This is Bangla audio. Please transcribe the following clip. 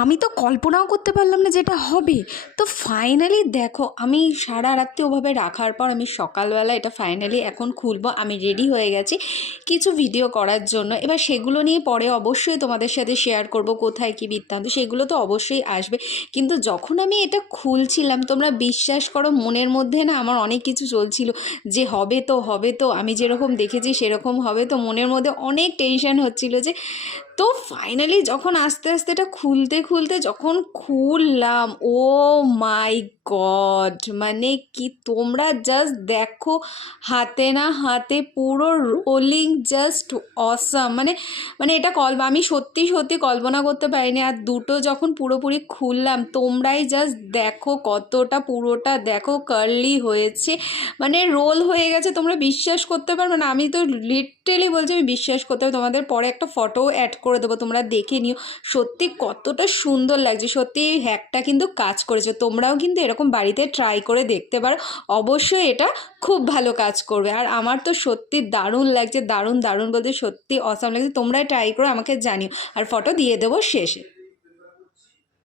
আমি তো কল্পনাও করতে পারলাম না যেটা হবে। তো ফাইনালি দেখো, আমি সারা রাত্রি ওভাবে রাখার পর আমি সকালবেলা এটা ফাইনালি এখন খুলবো। আমি রেডি হয়ে গেছি কিছু ভিডিও করার জন্য। এবার সেগুলো নিয়ে পরে অবশ্যই তোমাদের সাথে শেয়ার করব, কোথায় কী বৃত্তান্ত সেগুলো তো অবশ্যই আসবে। কিন্তু যখন আমি এটা খুলছিলাম, তোমরা বিশ্বাস করো, মনের মধ্যে না আমার অনেক কিছু চলছিল যে হবে তো, হবে তো, আমি যেরকম দেখেছি সেরকম হবে তো। মনের মধ্যে অনেক টেনশন হচ্ছিল যে। তো ফাইনালি যখন আস্তে আস্তে এটা খুলতে খুলতে যখন খুললাম, ও মাই গড, মানে কি তোমরা জাস্ট দেখো, হাতে না হাতে পুরো রোলিং, জাস্ট অসাম। মানে মানে এটা আমি সত্যি সত্যি কল্পনা করতে পারিনি। আর দুটো যখন পুরোপুরি খুললাম, তোমরাই জাস্ট দেখো কতটা, পুরোটা দেখো কার্লি হয়েছে, মানে রোল হয়ে গেছে। তোমরা বিশ্বাস করতে পারবে না, আমি তো লিটারেলি বলছি আমি বিশ্বাস করতে পারি। তোমাদের পরে একটা ফটোও অ্যাড করে দেবো, তোমরা দেখে নিও সত্যি কতটা সুন্দর লাগছে। সত্যি এই হ্যাকটা কিন্তু কাজ করেছে। তোমরাও কিন্তু এরকম বাড়িতে ট্রাই করে দেখতে পারো, অবশ্যই এটা খুব ভালো কাজ করবে। আর আমার তো সত্যি দারুণ লাগছে, দারুণ দারুণ বলতে সত্যি অসাম লাগছে। তোমরা ট্রাই করে আমাকে জানিও, আর ফটো দিয়ে দেবো শেষে।